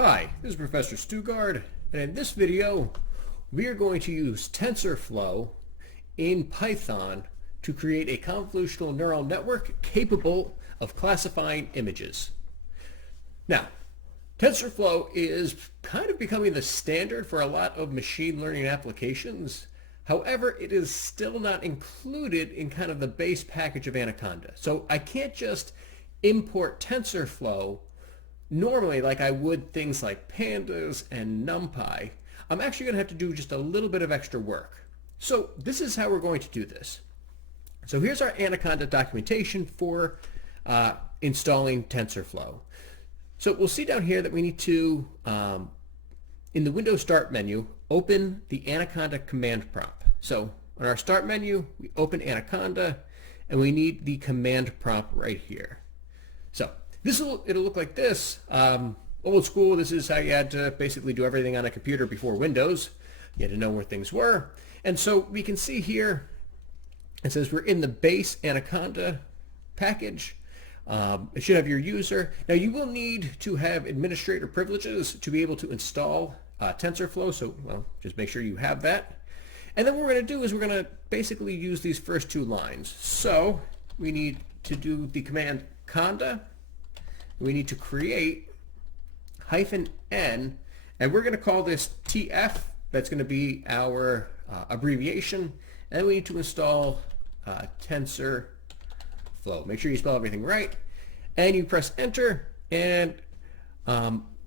Hi, this is Professor Stugard, and in this video we are going to use Tensorflow in Python to create a convolutional neural network capable of classifying images. Now, Tensorflow is kind of becoming the standard for a lot of machine learning applications. However, it is still not included in kind of the base package of Anaconda. So I can't just import Tensorflow normally like I would things like pandas and NumPy. I'm actually going to have to do just a little bit of extra work. So this is how we're going to do this. So here's our Anaconda documentation for installing Tensorflow. So we'll see down here that we need to, in the Windows Start menu, open the Anaconda command prompt. So on our Start menu, we open Anaconda, and we need the command prompt right here. So it'll look like this. Old school, this is how you had to basically do everything on a computer before Windows. You had to know where things were. And so we can see here, it says we're in the base Anaconda package. It should have your user. Now you will need to have administrator privileges to be able to install Tensorflow, so just make sure you have that. And then what we're going to do is we're going to basically use these first two lines. So we need to do the command conda. We need to create -n, and we're going to call this TF. That's going to be our abbreviation. And we need to install Tensorflow. Make sure you spell everything right. And you press enter. And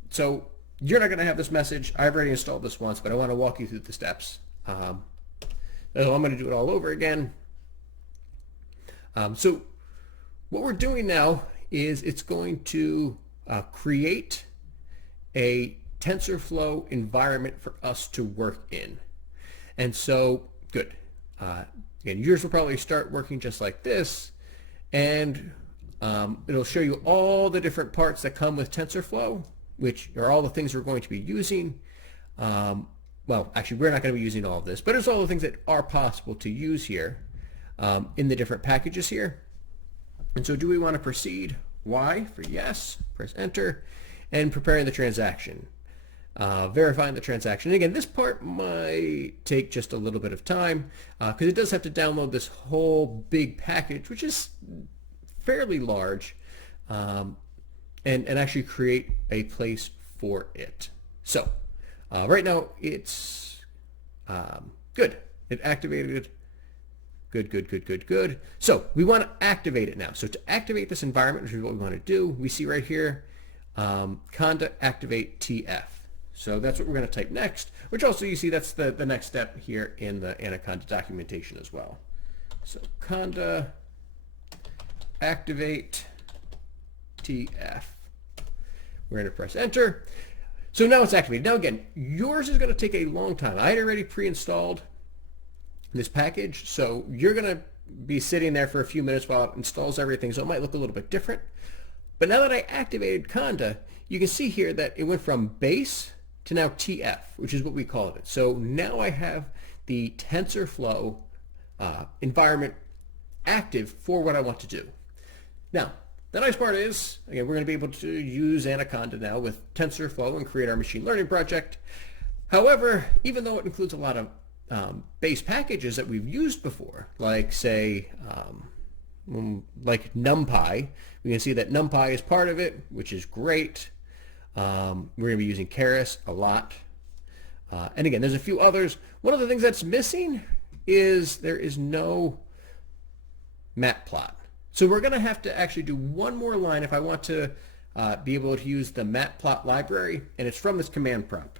so you're not going to have this message. I've already installed this once, but I want to walk you through the steps. So I'm going to do it all over again. So what we're doing now is it's going to create a TensorFlow environment for us to work in. And so, good. Again, yours will probably start working just like this, and it'll show you all the different parts that come with TensorFlow, which are all the things we're going to be using. Well, actually, we're not going to be using all of this, but it's all the things that are possible to use here in the different packages here. And so do we want to proceed? Y for yes, press enter, and preparing the transaction. Verifying the transaction. And again, this part might take just a little bit of time because it does have to download this whole big package, which is fairly large, and actually create a place for it. So right now it's good. It activated. Good. So we want to activate it now. So to activate this environment, which is what we want to do, we see right here, conda activate TF. So that's what we're going to type next, which also you see that's the next step here in the Anaconda documentation as well. So conda activate TF. We're going to press enter. So now it's activated. Now again, yours is going to take a long time. I had already pre-installed this package, so you're going to be sitting there for a few minutes while it installs everything, so it might look a little bit different. But now that I activated conda, you can see here that it went from base to now TF, which is what we called it. So now I have the TensorFlow environment active for what I want to do. Now, the nice part is, again, we're going to be able to use Anaconda now with TensorFlow and create our machine learning project. However, even though it includes a lot of base packages that we've used before, like say, like NumPy. We can see that NumPy is part of it, which is great. We're going to be using Keras a lot. And again, there's a few others. One of the things that's missing is there is no matplot. So we're going to have to actually do one more line if I want to be able to use the matplot library, and it's from this command prompt.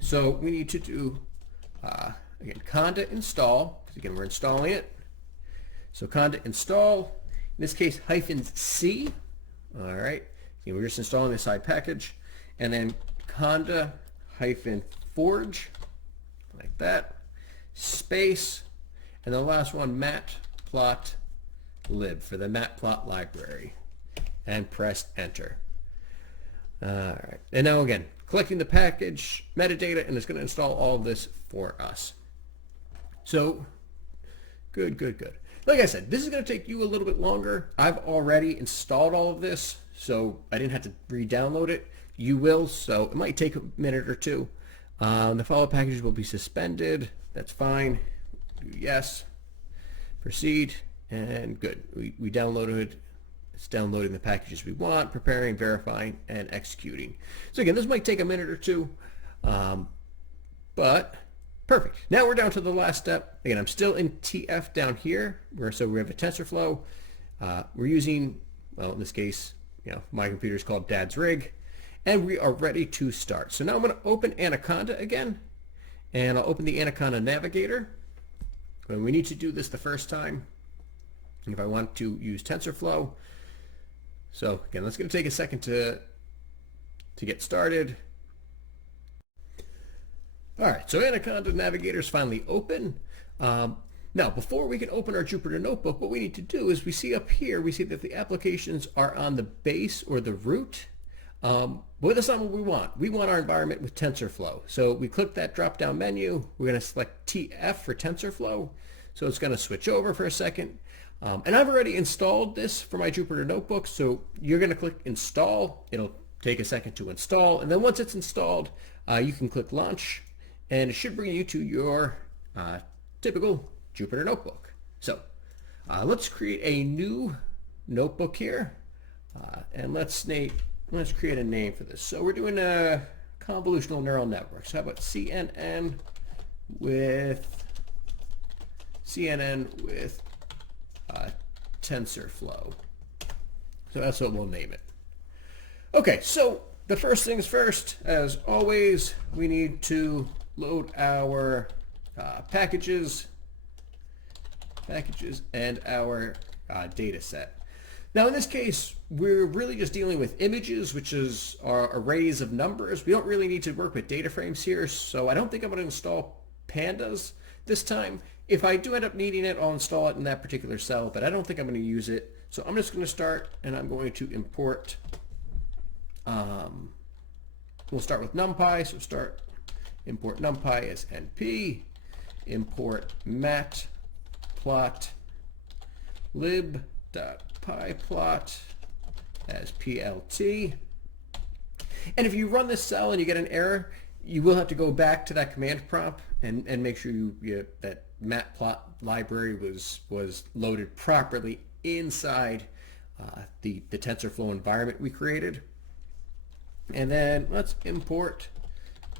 So we need to do again, conda install, because again, we're installing it. So conda install, in this case, -c. All right. We're just installing the side package. And then conda -forge, like that, space, and the last one, matplotlib for the matplot library. And press enter. All right. And now again, collecting the package metadata, and it's going to install all of this for us. So good. Like I said, this is going to take you a little bit longer. I've already installed all of this, so I didn't have to re-download it. You will, so it might take a minute or two. The follow packages will be suspended. That's fine. Yes. Proceed. And good. We downloaded. It's downloading the packages we want, preparing, verifying, and executing. So again, this might take a minute or two, but perfect. Now we're down to the last step. Again, I'm still in TF down here, so we have a TensorFlow. We're using, well, in this case, my computer is called Dad's Rig, and we are ready to start. So now I'm going to open Anaconda again, and I'll open the Anaconda Navigator. And we need to do this the first time if I want to use TensorFlow. So again, that's going to take a second to get started. All right, so Anaconda Navigator is finally open. Now, before we can open our Jupyter Notebook, what we need to do is we see up here, we see that the applications are on the base or the root. But that's not what we want. We want our environment with TensorFlow. So we click that drop-down menu. We're going to select TF for TensorFlow. So it's going to switch over for a second. And I've already installed this for my Jupyter Notebook. So you're going to click Install. It'll take a second to install. And then once it's installed, you can click Launch. And it should bring you to your typical Jupyter Notebook. So let's create a new notebook here. And let's create a name for this. So we're doing a convolutional neural network. So how about CNN with TensorFlow. So that's what we'll name it. Okay, so the first things first, as always, we need to load our packages and our data set. Now in this case, we're really just dealing with images, which are arrays of numbers. We don't really need to work with data frames here, so I don't think I'm going to install pandas this time. If I do end up needing it, I'll install it in that particular cell, but I don't think I'm going to use it. So I'm just going to start, and I'm going to import. We'll start with NumPy, so import NumPy as NP, import matplotlib.pyplot as PLT. And if you run this cell and you get an error, you will have to go back to that command prompt and make sure that matplot library was loaded properly inside the TensorFlow environment we created. And then let's import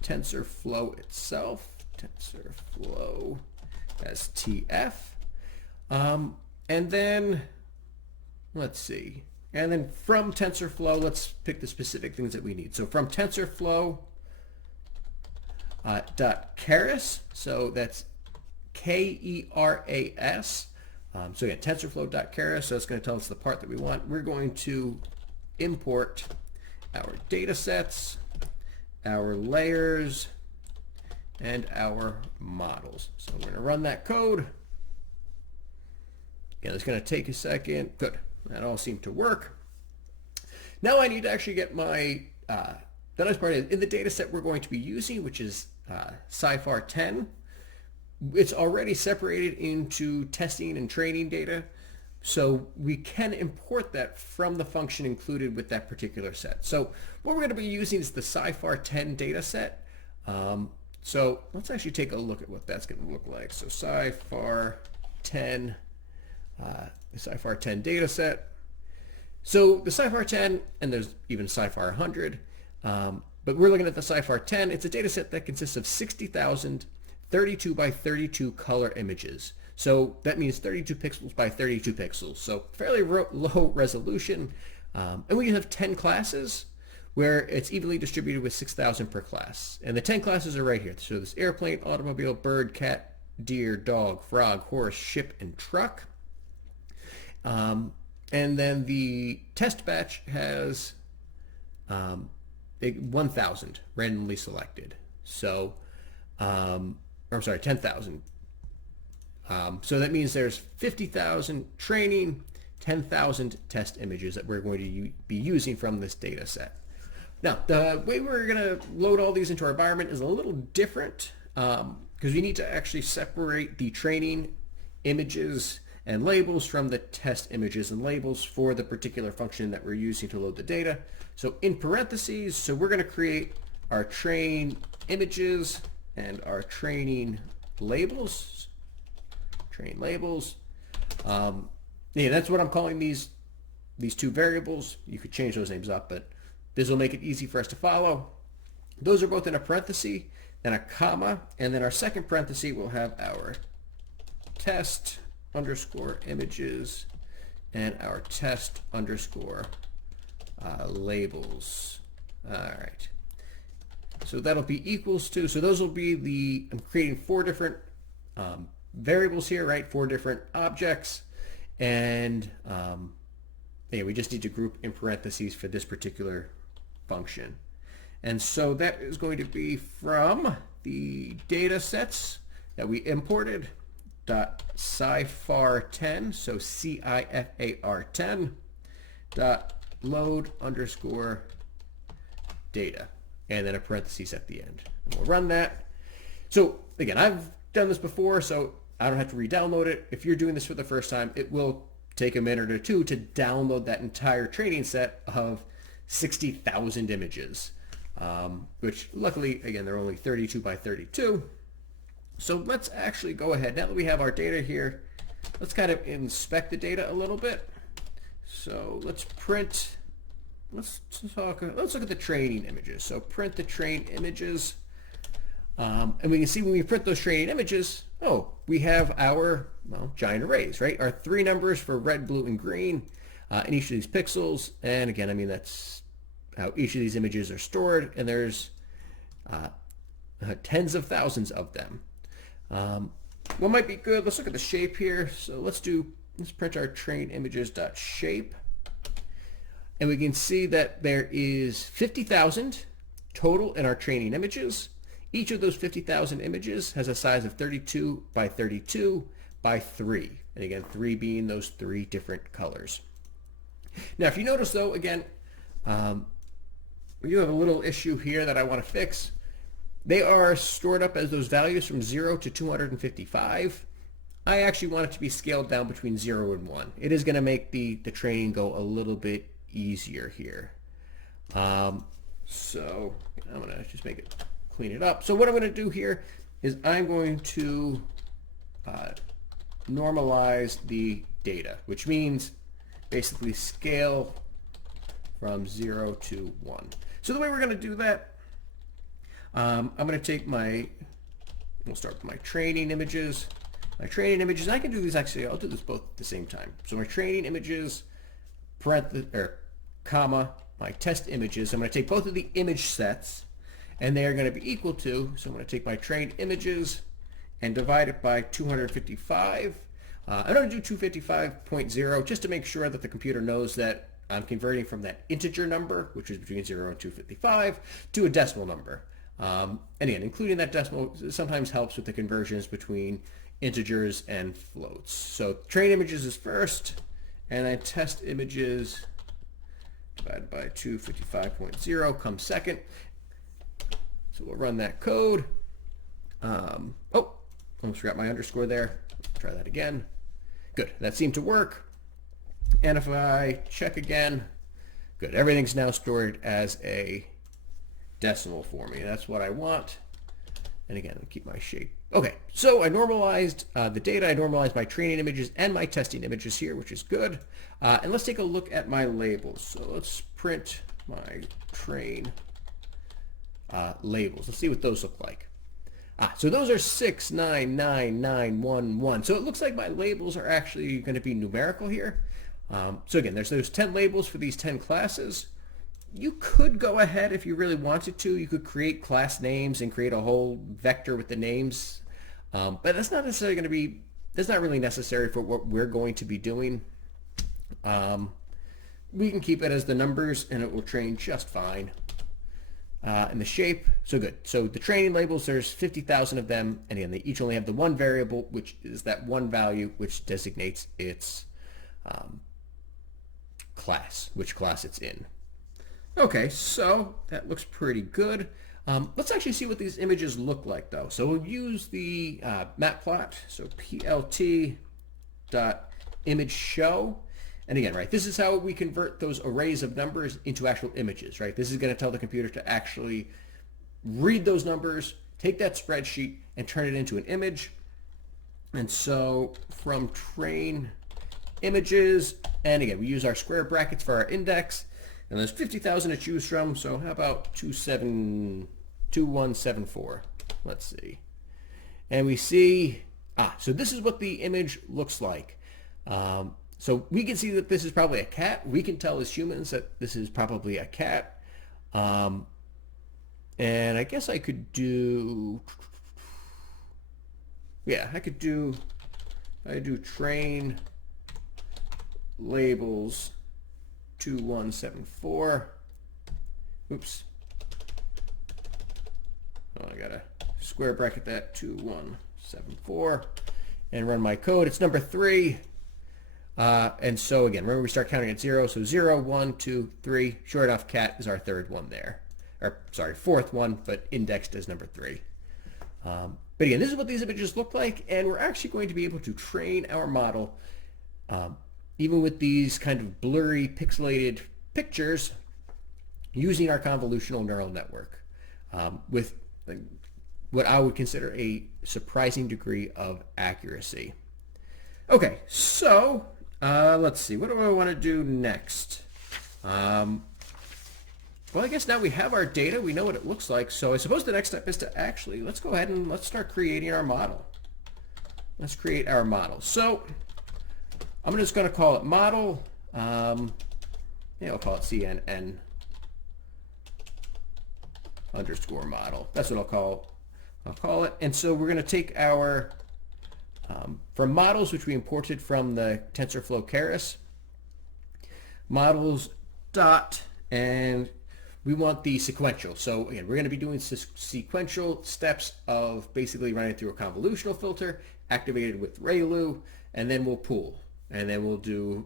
TensorFlow itself, TensorFlow as TF. And then, let's see. And then from TensorFlow, let's pick the specific things that we need. So from TensorFlow .keras, so that's Keras. So again, TensorFlow.keras, so it's going to tell us the part that we want. We're going to import our data sets, our layers, and our models. So we're going to run that code. Again, it's going to take a second. Good. That all seemed to work. Now I need to actually get my, the nice part is in the data set we're going to be using, which is SciFar 10. It's already separated into testing and training data. So we can import that from the function included with that particular set. So what we're going to be using is the SciFar 10 data set. So let's actually take a look at what that's going to look like. So SciFar 10, the SciFar 10 data set. So the SciFar 10, and there's even SciFar 100, but we're looking at the SciFar 10. It's a data set that consists of 60,000 32 by 32 color images. So that means 32 pixels by 32 pixels. So fairly low resolution. And we have 10 classes where it's evenly distributed with 6,000 per class. And the 10 classes are right here. So this airplane, automobile, bird, cat, deer, dog, frog, horse, ship, and truck. And then the test batch has 1,000 randomly selected. So, or I'm sorry, 10,000. So that means there's 50,000 training, 10,000 test images that we're going to be using from this data set. Now, the way we're going to load all these into our environment is a little different because we need to actually separate the training images and labels from the test images and labels for the particular function that we're using to load the data. So in parentheses, so we're going to create our train images and our training labels. Train labels. Yeah, that's what I'm calling these two variables. You could change those names up, but this will make it easy for us to follow. Those are both in a parenthesis, then a comma, and then our second parenthesis will have our test underscore images and our test underscore labels. All right. So that'll be equals to, so those will be I'm creating 4 different variables here, right? 4 different objects. And yeah, we just need to group in parentheses for this particular function. And so that is going to be from the data sets that we imported, .cifar10, so CIFAR10, .load underscore data, and then a parentheses at the end. And we'll run that. So again, I've done this before, so I don't have to re-download it. If you're doing this for the first time, it will take a minute or two to download that entire training set of 60,000 images, which luckily, again, they're only 32 by 32. So let's actually go ahead. Now that we have our data here, let's kind of inspect the data a little bit. So let's look at the training images. So print the train images. And we can see when we print those training images, oh, we have our giant arrays, right? Our 3 numbers for red, blue, and green in each of these pixels. And again, I mean, that's how each of these images are stored. And there's tens of thousands of them. What might be good, let's look at the shape here. So let's print our train images.shape. And we can see that there is 50,000 total in our training images. Each of those 50,000 images has a size of 32 by 32 by 3. And again, 3 being those 3 different colors. Now, if you notice though, again, you have a little issue here that I want to fix. They are stored up as those values from 0 to 255. I actually want it to be scaled down between 0 and 1. It is going to make the training go a little bit easier here. So I'm going to just clean it up. So what I'm going to do here is I'm going to normalize the data, which means basically scale from 0 to 1. So the way we're going to do that, I'm going to take we'll start with my training images. My training images, I can do these actually, I'll do this both at the same time. So my training images, comma, my test images. I'm going to take both of the image sets and they are going to be equal to, so I'm going to take my trained images and divide it by 255. I'm going to do 255.0 just to make sure that the computer knows that I'm converting from that integer number, which is between 0 and 255, to a decimal number. And again, including that decimal sometimes helps with the conversions between integers and floats. So train images is first, and then test images divided by 255.0 comes second. So we'll run that code. Oh, almost forgot my underscore there. Try that again. Good, that seemed to work. And if I check again, good, everything's now stored as a decimal for me. That's what I want. And again, I'll keep my shape. Okay, so I normalized the data. I normalized my training images and my testing images here, which is good. And let's take a look at my labels. So let's print my train labels. Let's see what those look like. So those are 699911. So it looks like my labels are actually going to be numerical here. So again, there's those 10 labels for these 10 classes. You could go ahead if you really wanted to. You could create class names and create a whole vector with the names. But that's not necessarily going to be, that's not really necessary for what we're going to be doing. We can keep it as the numbers and it will train just fine. And the shape, so good. So the training labels, there's 50,000 of them. And again, they each only have the one variable, which is that one value, which designates its class, which class it's in. Okay, so that looks pretty good. Let's actually see what these images look like though. So we'll use the matplot. So plt dot image show. And again, right, this is how we convert those arrays of numbers into actual images, right? This is going to tell the computer to actually read those numbers, take that spreadsheet, and turn it into an image. And so from train images, and again, we use our square brackets for our index, and there's 50,000 to choose from, so how about 2174? Let's see. And we see, so this is what the image looks like. So we can see that this is probably a cat. We can tell as humans that this is probably a cat. And I guess I could do, I do train labels 2174. Oops. Oh, I gotta square bracket that 2174 and run my code. It's number 3. And so again, remember we start counting at 0. So 0, 1, 2, 3. Sure enough, cat is our third one there. Or sorry, fourth one, but indexed as number 3. But again, this is what these images look like, and we're actually going to be able to train our model even with these kind of blurry, pixelated pictures using our convolutional neural network with what I would consider a surprising degree of accuracy. Okay, so let's see. What do I want to do next? Well, I guess now we have our data. We know what it looks like. So I suppose the next step is to actually, let's go ahead and let's start creating our model. Let's create our model. So I'm just going to call it model. I'll call it CNN underscore model. That's what I'll call it. And so we're going to take our from models, which we imported from the Tensorflow Keras, models dot, and we want the sequential. So again, we're going to be doing sequential steps of basically running through a convolutional filter activated with ReLU, and then we'll pool. And then we'll do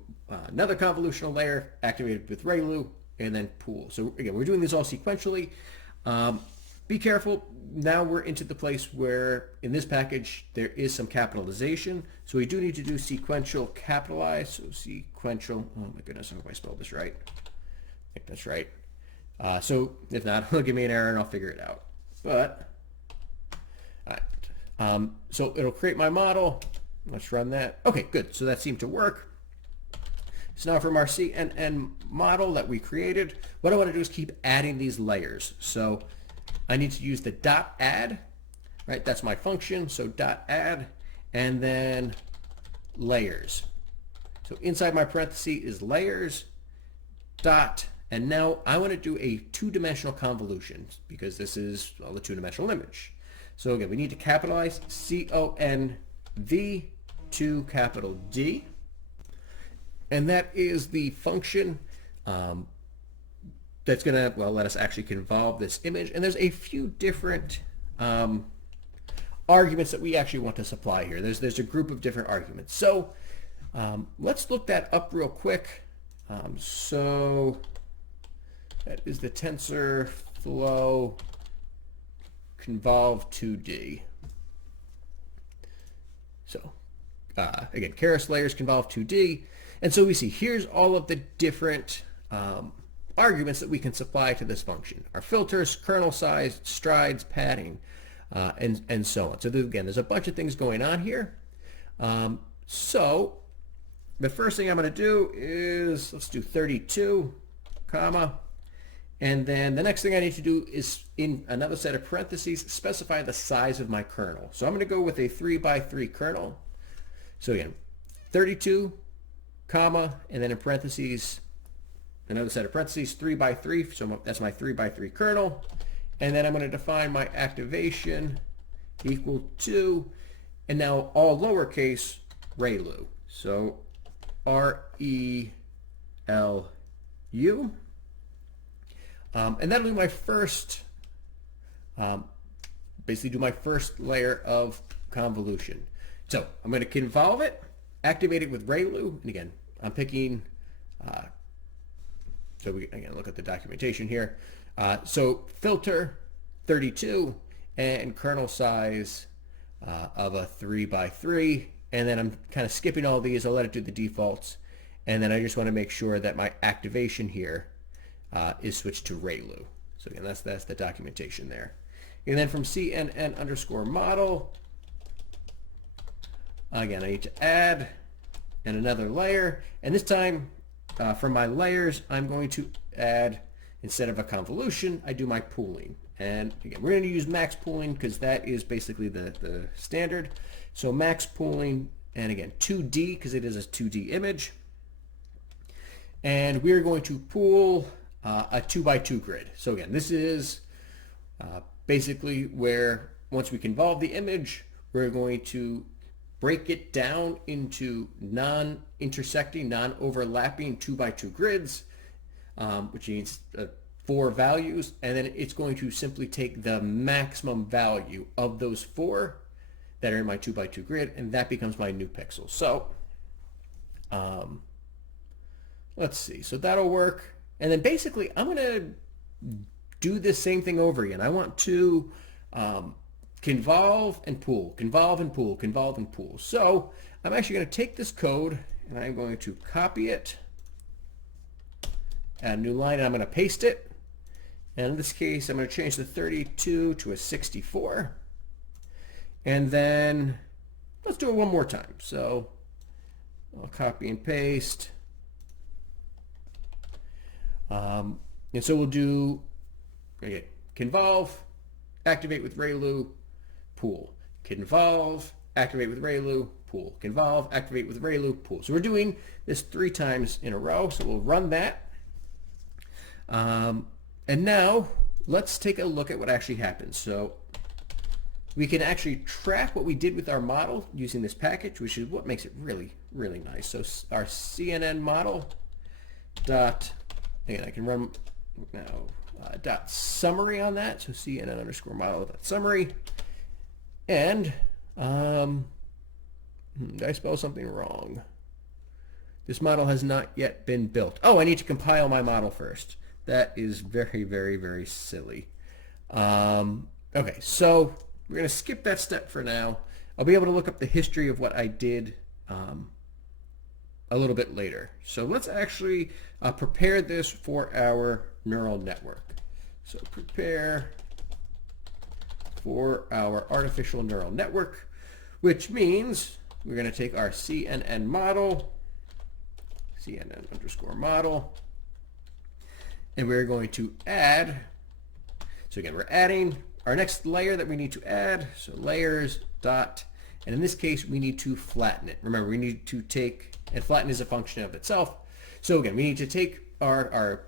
another convolutional layer activated with ReLU, and then pool. So again, we're doing this all sequentially. Be careful. Now we're into the place where in this package there is some capitalization. So we do need to do sequential capitalize. So sequential, oh my goodness, I hope I spelled this right. I think that's right. So if not, it'll give me an error and I'll figure it out. But, all right. So it'll create my model. Let's run that. Okay, good. So that seemed to work. So now from our CNN model that we created, what I want to do is keep adding these layers. So I need to use the dot add, right? That's my function. So dot add, and then layers. So inside my parenthesis is layers, dot, and now I want to do a two-dimensional convolution because this is, well, the two-dimensional image. So again, we need to capitalize CONV to capital D. And that is the function that's going to, well, let us actually convolve this image. And there's a few different arguments that we actually want to supply here. There's a group of different arguments. So let's look that up real quick. So that is the TensorFlow convolve 2D. So again, Keras layers convolve 2D. And so we see here's all of the different arguments that we can supply to this function. Our filters, kernel size, strides, padding, and so on. So again, there's a bunch of things going on here. So the first thing I'm going to do is, let's do 32, comma, and then the next thing I need to do is in another set of parentheses, specify the size of my kernel. So I'm going to go with a 3x3 kernel. So again, 32, comma, and then in parentheses, another set of parentheses, 3x3, so that's my 3x3 kernel. And then I'm going to define my activation equal to, and now all lowercase, ReLU. So ReLU. And that'll be my first, basically do my first layer of convolution. So I'm going to convolve it, activate it with ReLU, and again, I'm picking, so we again look at the documentation here. So filter 32 and kernel size of a 3x3, and then I'm kind of skipping all these. I'll let it do the defaults, and then I just want to make sure that my activation here is switched to ReLU. So again, that's the documentation there. And then from CNN_model, again, I need to add and another layer, and this time from my layers, I'm going to add, instead of a convolution, I do my pooling. And again, we're going to use max pooling because that is basically the standard. So max pooling, and again, 2D because it is a 2D image. And we're going to pool a 2x2 grid. So again, this is basically where once we convolve the image, we're going to break it down into non-intersecting, non-overlapping 2x2 grids, which means 4 values, and then it's going to simply take the maximum value of those 4 that are in my 2x2 grid, and that becomes my new pixel. So let's see. So that'll work. And then basically, I'm going to do this same thing over again. I want to convolve and pool, convolve and pool, convolve and pool. So I'm actually going to take this code, and I'm going to copy it, add a new line, and I'm going to paste it. And in this case, I'm going to change the 32 to a 64. And then let's do it one more time. So I'll copy and paste. And so we'll do, again, convolve, activate with ReLU, pool. Convolve, activate with ReLU, pool. Convolve, activate with ReLU, pool. So we're doing this 3 times in a row. So we'll run that. And now let's take a look at what actually happens. So we can actually track what we did with our model using this package, which is what makes it really, really nice. So our CNN model dot, again, I can run now dot summary on that. So CNN_model dot summary. And did I spell something wrong? This model has not yet been built. Oh, I need to compile my model first. That is very, very, very silly. Okay, so we're going to skip that step for now. I'll be able to look up the history of what I did a little bit later. So let's actually prepare this for our neural network. So prepare for our artificial neural network, which means we're going to take our CNN model, CNN_model, and we're going to add, so again, we're adding our next layer that we need to add, so layers dot, and in this case, we need to flatten it. Remember, we need to take, and flatten is a function of itself. So again, we need to take our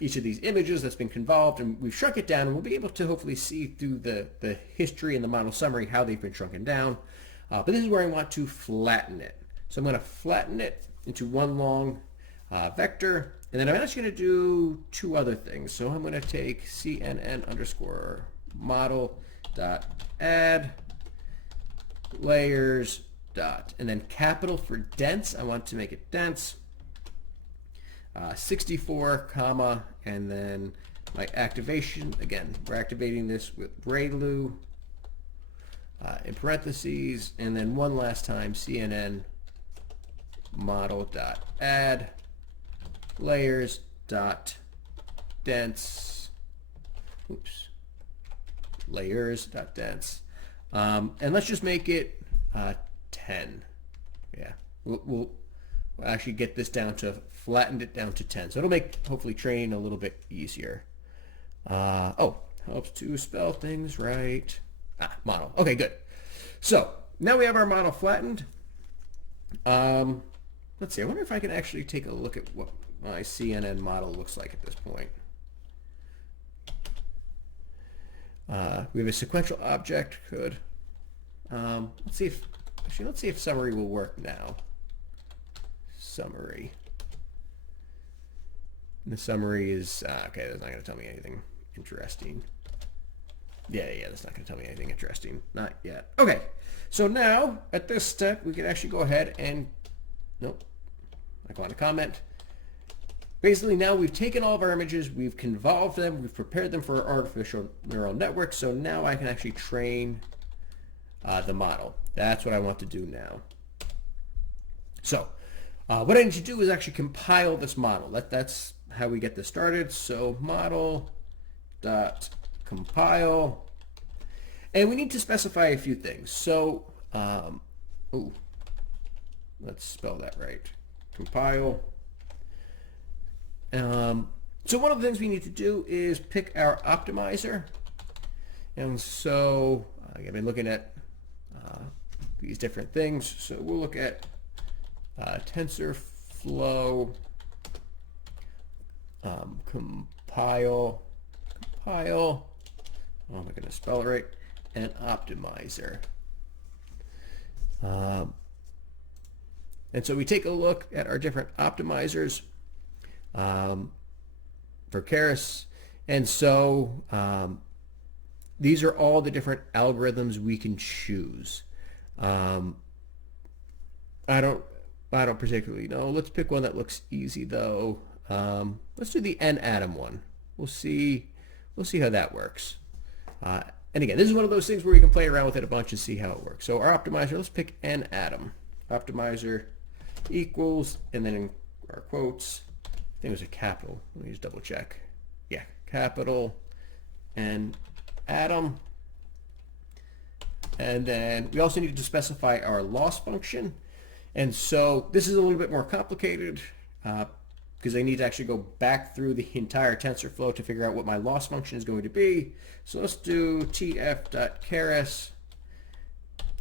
each of these images that's been convolved, and we've shrunk it down, and we'll be able to hopefully see through the history and the model summary how they've been shrunken down. But this is where I want to flatten it. So I'm going to flatten it into one long vector, and then I'm actually going to do 2 other things. So I'm going to take CNN_model dot add layers dot, and then capital for dense. I want to make it dense. 64 comma, and then my activation, again, we're activating this with ReLU in parentheses, and then one last time CNN model dot add layers dot dense, oops, layers dot dense, and let's just make it 10. Yeah, we'll actually get this down to, flattened it down to 10. So it'll make hopefully training a little bit easier. Oh, helps to spell things right. Model. Okay, good. So now we have our model flattened. Let's see. I wonder if I can actually take a look at what my CNN model looks like at this point. We have a sequential object. Good. Let's see if summary will work now. Summary. And the summary is okay. That's not going to tell me anything interesting. Yeah, that's not going to tell me anything interesting. Not yet. Okay. So now at this step, we can actually go ahead and nope. I go on to comment. Basically, now we've taken all of our images, we've convolved them, we've prepared them for our artificial neural network. So now I can actually train the model. That's what I want to do now. So what I need to do is actually compile this model. That's how we get this started. So model.compile. And we need to specify a few things. So, let's spell that right. Compile. So one of the things we need to do is pick our optimizer. And so I've been looking at these different things. So we'll look at Tensorflow, compile, oh, am I going to spell it right? And optimizer. And so we take a look at our different optimizers for Keras. And so these are all the different algorithms we can choose. I don't particularly know. Let's pick one that looks easy though. Let's do the n-atom one. We'll see how that works. And again, this is one of those things where you can play around with it a bunch and see how it works. So our optimizer, let's pick n-atom. Optimizer equals, and then in our quotes, I think it was a capital. Let me just double check. Yeah, capital n-atom. And then we also need to specify our loss function. And so this is a little bit more complicated because I need to actually go back through the entire TensorFlow to figure out what my loss function is going to be. So let's do tf.keras.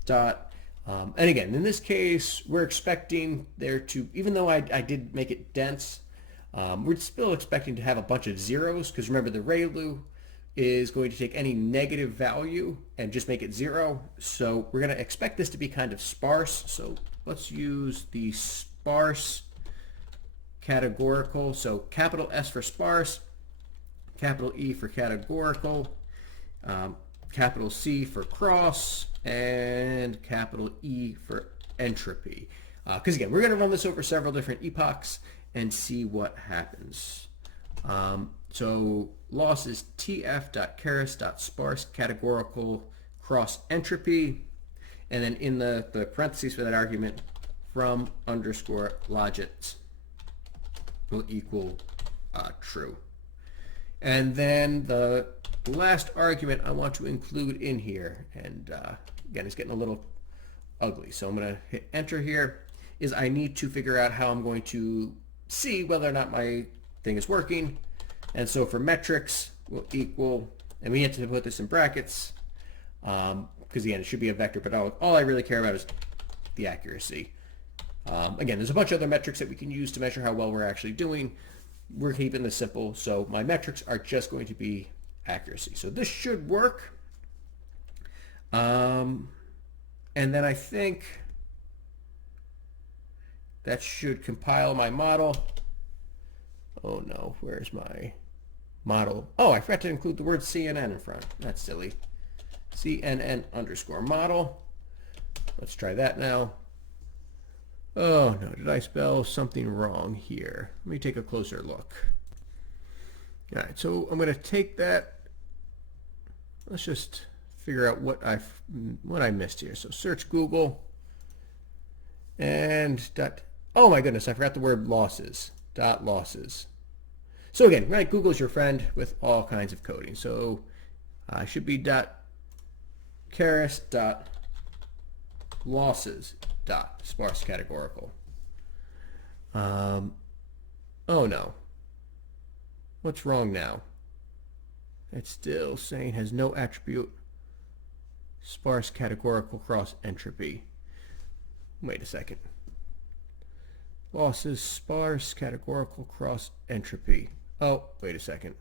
And again, in this case, we're expecting there to, even though I did make it dense, we're still expecting to have a bunch of zeros because remember the ReLU is going to take any negative value and just make it 0. So we're going to expect this to be kind of sparse. So let's use the sparse categorical. So capital S for sparse, capital E for categorical, capital C for cross, and capital E for entropy. Because again, we're going to run this over several different epochs and see what happens. So loss is tf.keras.sparse categorical cross entropy, and then in the parentheses for that argument, from underscore logits will equal true. And then the last argument I want to include in here, and again, it's getting a little ugly, so I'm going to hit enter here, is I need to figure out how I'm going to see whether or not my thing is working. And so for metrics will equal, and we have to put this in brackets because again, it should be a vector, but all I really care about is the accuracy. Again, there's a bunch of other metrics that we can use to measure how well we're actually doing. We're keeping this simple, so my metrics are just going to be accuracy. So this should work. And then I think that should compile my model. Oh no, where's my model? Oh, I forgot to include the word CNN in front. That's silly. CNN underscore model. Let's try that now. Oh no, did I spell something wrong here? Let me take a closer look. All right, so I'm going to take that. Let's just figure out what I missed here. So search Google and oh my goodness, I forgot the word losses. Losses. So again, right, Google's your friend with all kinds of coding. So I should be keras.losses. Sparse categorical. Oh no. What's wrong now? It's still saying has no attribute. Sparse categorical cross entropy. Wait a second. Losses sparse categorical cross entropy. Oh, wait a second.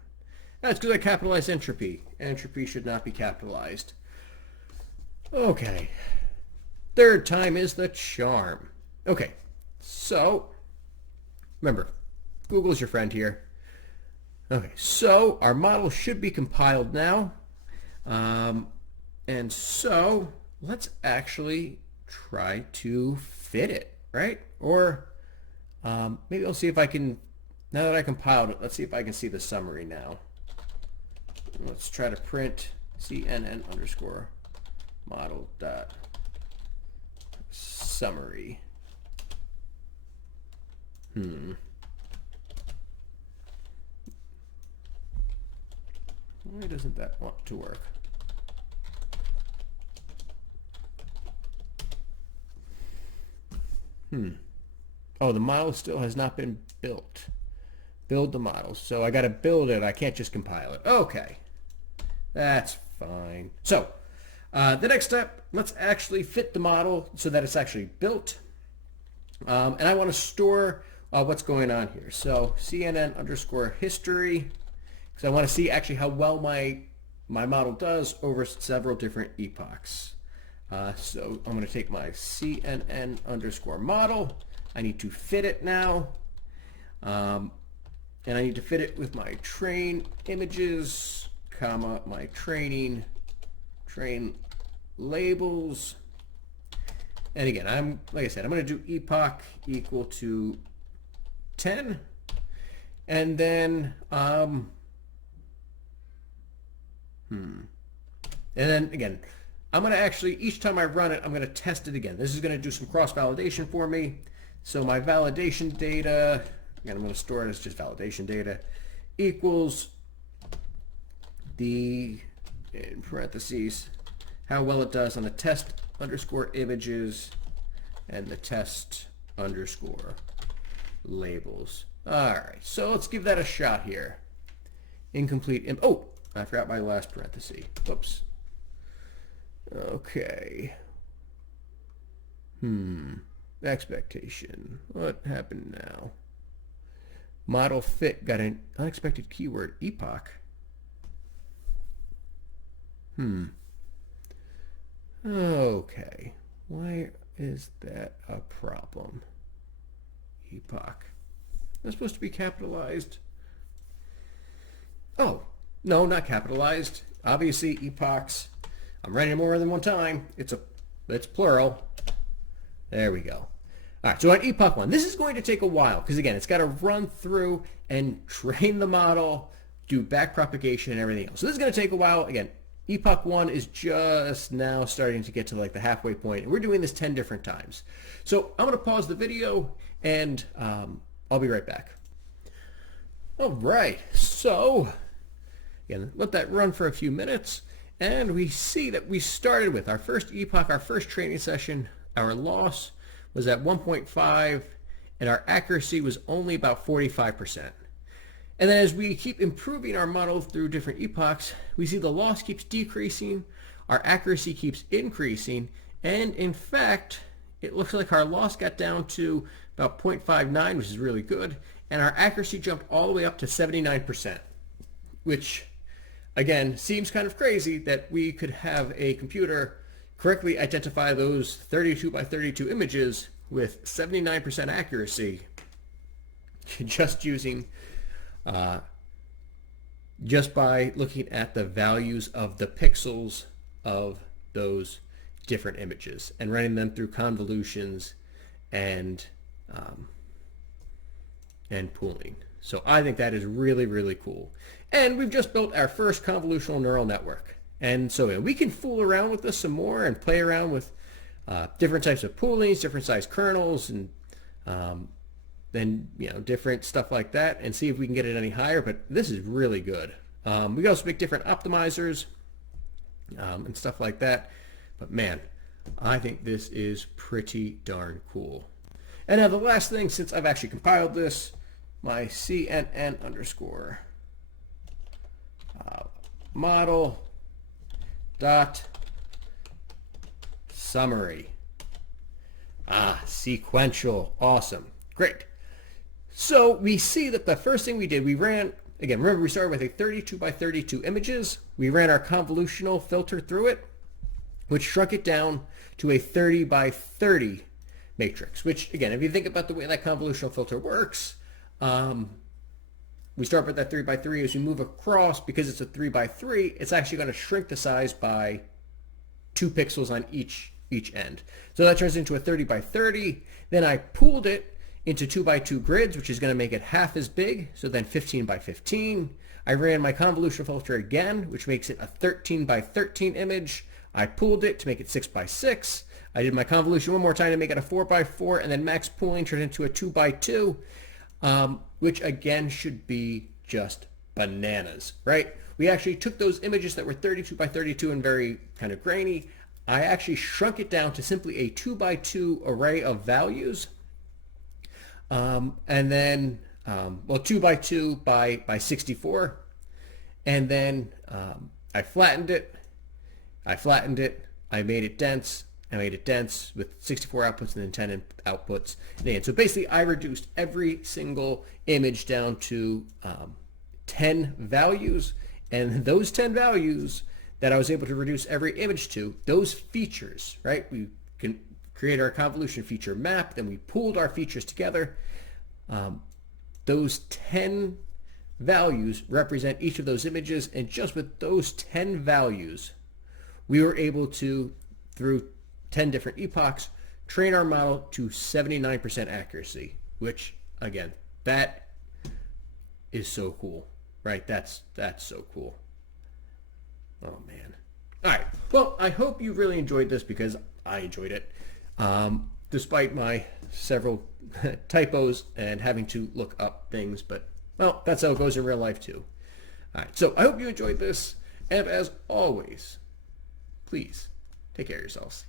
That's because I capitalized entropy. Entropy should not be capitalized. Okay. Third time is the charm. Okay, so remember, Google's your friend here. Okay, so our model should be compiled now. And so let's actually try to fit it, right? Or maybe I'll see if I can, now that I compiled it, let's see if I can see the summary now. Let's try to print CNN underscore model dot summary. Why doesn't that want to work? Oh, the model still has not been built. Build the model. So I got to build it. I can't just compile it. Okay. That's fine. So the next step, let's actually fit the model so that it's actually built. And I want to store what's going on here. So CNN underscore history, because I want to see actually how well my model does over several different epochs. So I'm going to take my CNN underscore model. I need to fit it now. And I need to fit it with my train images, comma, my train labels. And again, like I said, I'm going to do epoch equal to 10. And then, and then again, I'm going to actually, each time I run it, I'm going to test it again. This is going to do some cross-validation for me. So my validation data, again, I'm going to store it as just validation data, equals the, in parentheses, how well it does on the test underscore images and the test underscore labels. All right, so let's give that a shot here. Incomplete, oh, I forgot my last parenthesis. Whoops. Okay. Expectation. What happened now? Model fit got an unexpected keyword, epoch. Okay. Why is that a problem? Epoch. That's supposed to be capitalized. Oh, no, not capitalized. Obviously, epochs. I'm writing it more than one time. It's plural. There we go. All right, so on epoch 1, this is going to take a while because, again, it's got to run through and train the model, do backpropagation and everything else. So this is going to take a while. Again, epoch 1 is just now starting to get to like the halfway point, and we're doing this 10 different times. So I'm going to pause the video, and I'll be right back. All right, so again, let that run for a few minutes, and we see that we started with our first epoch, our first training session. Our loss was at 1.5, and our accuracy was only about 45%. And then as we keep improving our model through different epochs, we see the loss keeps decreasing, our accuracy keeps increasing, and in fact, it looks like our loss got down to about 0.59, which is really good, and our accuracy jumped all the way up to 79%, which, again, seems kind of crazy that we could have a computer correctly identify those 32 by 32 images with 79% accuracy just using just by looking at the values of the pixels of those different images and running them through convolutions and pooling. So I think that is really, really cool. And we've just built our first convolutional neural network. And so we can fool around with this some more and play around with different types of poolings, different size kernels, and then different stuff like that, and see if we can get it any higher. But this is really good. We can also make different optimizers and stuff like that. But man, I think this is pretty darn cool. And now the last thing, since I've actually compiled this, my CNN underscore model dot summary. Sequential. Awesome. Great. So we see that the first thing we did, we ran, again, remember we started with a 32 by 32 images. We ran our convolutional filter through it, which shrunk it down to a 30 by 30 matrix, which, again, if you think about the way that convolutional filter works, we start with that 3 by 3. As we move across, because it's a 3 by 3, it's actually going to shrink the size by 2 pixels on each end. So that turns into a 30 by 30. Then I pooled it into 2 by 2 grids, which is going to make it half as big. So then 15 by 15. I ran my convolutional filter again, which makes it a 13 by 13 image. I pulled it to make it 6 by 6. I did my convolution one more time to make it a 4 by 4, and then max pooling turned into a 2 by 2, which again should be just bananas, right? We actually took those images that were 32 by 32 and very kind of grainy. I actually shrunk it down to simply a 2 by 2 array of values. And then, 2 by 2 by 64. And then I flattened it. I made it dense. I made it dense with 64 outputs and then 10 outputs. And so basically I reduced every single image down to 10 values. And those 10 values that I was able to reduce every image to, those features, right? We can create our convolution feature map, then we pooled our features together. Those 10 values represent each of those images, and just with those 10 values, we were able to, through 10 different epochs, train our model to 79% accuracy, which, again, that is so cool, right? That's so cool. Oh, man. All right. Well, I hope you really enjoyed this because I enjoyed it, despite my several typos and having to look up things. But, well, that's how it goes in real life, too. All right. So I hope you enjoyed this. And as always, please take care of yourselves.